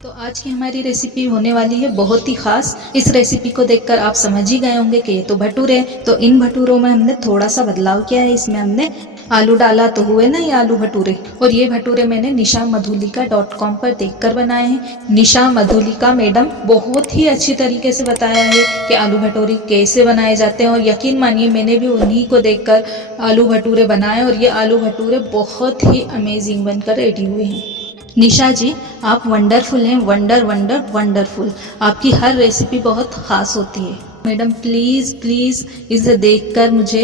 तो आज की हमारी रेसिपी होने वाली है बहुत ही खास। इस रेसिपी को देखकर आप समझ ही गए होंगे कि ये तो भटूरे हैं। तो इन भटूरों में हमने थोड़ा सा बदलाव किया है। इसमें हमने आलू डाला तो हुए ना ये आलू भटूरे। और ये भटूरे मैंने निशा मधुलिका.com पर देखकर बनाए हैं। निशा मधुलिका मैडम बहुत ही अच्छी तरीके से बताया है कि आलू भटूरे कैसे बनाए जाते हैं। और यकीन मानिए मैंने भी उन्हीं को देखकर आलू भटूरे बनाए और ये आलू भटूरे बहुत ही अमेजिंग बनकर रेडी हुए हैं। निशा जी, आप वंडरफुल हैं, वंडरफुल। आपकी हर रेसिपी बहुत ख़ास होती है। मैडम प्लीज़ प्लीज़ इसे देखकर मुझे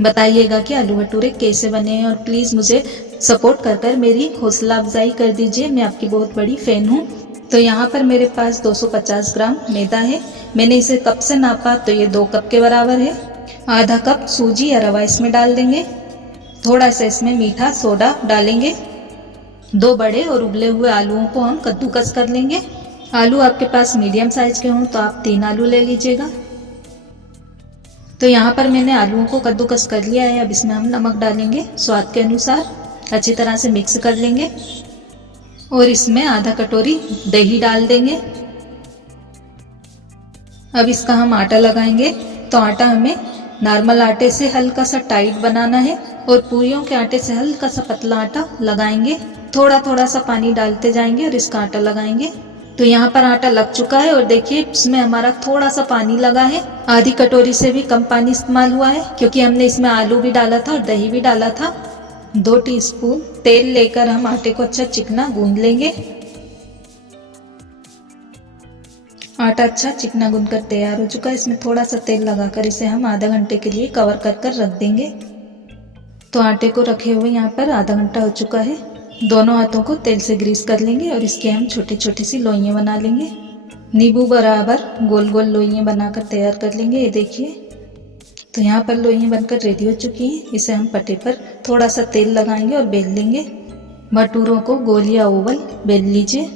बताइएगा कि आलू भटूरे कैसे बने हैं और प्लीज़ मुझे सपोर्ट कर मेरी हौसला अफजाई कर दीजिए। मैं आपकी बहुत बड़ी फ़ैन हूँ। तो यहाँ पर मेरे पास 250 ग्राम मैदा है। मैंने इसे कप से नापा तो ये 2 कप के बराबर है। आधा कप सूजी या रवा इसमें डाल देंगे। थोड़ा सा इसमें मीठा सोडा डालेंगे। 2 बड़े और उबले हुए आलूओं को हम कद्दूकस कर लेंगे। आलू आपके पास मीडियम साइज के हों तो आप 3 आलू ले लीजिएगा। तो यहाँ पर मैंने आलूओं को कद्दूकस कर लिया है। अब इसमें हम नमक डालेंगे स्वाद के अनुसार। अच्छी तरह से मिक्स कर लेंगे और इसमें आधा कटोरी दही डाल देंगे। अब इसका हम आटा लगाएंगे। तो आटा हमें नॉर्मल आटे से हल्का सा टाइट बनाना है और पूरियों के आटे से हल्का सा पतला आटा लगाएंगे। थोड़ा थोड़ा सा पानी डालते जाएंगे और इसका आटा लगाएंगे। तो यहाँ पर आटा लग चुका है और देखिए इसमें हमारा थोड़ा सा पानी लगा है। आधी कटोरी से भी कम पानी इस्तेमाल हुआ है क्योंकि हमने इसमें आलू भी डाला था और दही भी डाला था। 2 टीस्पून तेल लेकर हम आटे को अच्छा चिकना गूंद लेंगे। आटा अच्छा चिकना गूंद कर तैयार हो चुका है। इसमें थोड़ा सा तेल लगाकर इसे हम आधा घंटे के लिए कवर कर रख देंगे। तो आटे को रखे हुए यहाँ पर आधा घंटा हो चुका है। दोनों हाथों को तेल से ग्रीस कर लेंगे और इसके हम छोटी छोटी सी लोइयाँ बना लेंगे। नींबू बराबर गोल गोल लोइयाँ बनाकर तैयार कर लेंगे। ये देखिए, तो यहाँ पर लोइयाँ बनकर रेडी हो चुकी हैं। इसे हम पटे पर थोड़ा सा तेल लगाएंगे और बेल लेंगे। भटूरों को गोल या ओवल बेल लीजिए।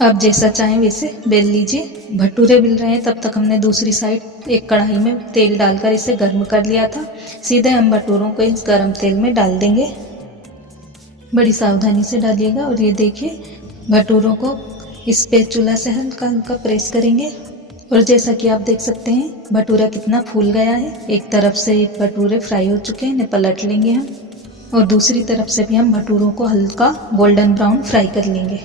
अब जैसा चाहें वैसे बेल लीजिए। भटूरे बेल रहे हैं तब तक हमने दूसरी साइड एक कढ़ाई में तेल डालकर इसे गर्म कर लिया था। सीधे हम भटूरों को इस गर्म तेल में डाल देंगे। बड़ी सावधानी से डालिएगा। और ये देखिए भटूरों को इस स्पैचुला से हल्का हल्का प्रेस करेंगे और जैसा कि आप देख सकते हैं भटूरा कितना फूल गया है। एक तरफ से भटूरे फ्राई हो चुके हैं, इन्हें पलट लेंगे हम और दूसरी तरफ से भी हम भटूरों को हल्का गोल्डन ब्राउन फ्राई कर लेंगे।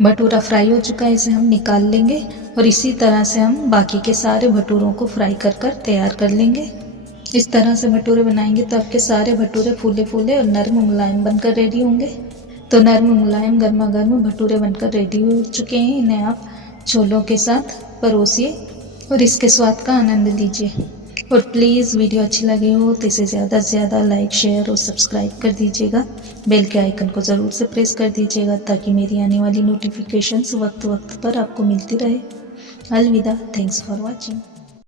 भटूरा फ्राई हो चुका है, इसे हम निकाल लेंगे और इसी तरह से हम बाकी के सारे भटूरों को फ्राई कर तैयार कर लेंगे। इस तरह से भटूरे बनाएंगे तो आपके सारे भटूरे फूले फूले और नरम मुलायम बनकर रेडी होंगे। तो नरम मुलायम गर्मा गर्म भटूरे बनकर रेडी हो चुके हैं। इन्हें आप छोलों के साथ परोसिए और इसके स्वाद का आनंद लीजिए। और प्लीज़ वीडियो अच्छी लगी हो तो इसे ज़्यादा से ज़्यादा लाइक शेयर और सब्सक्राइब कर दीजिएगा। बेल के आइकन को ज़रूर से प्रेस कर दीजिएगा ताकि मेरी आने वाली नोटिफिकेशंस वक्त वक्त पर आपको मिलती रहे। अलविदा। Thanks for watching.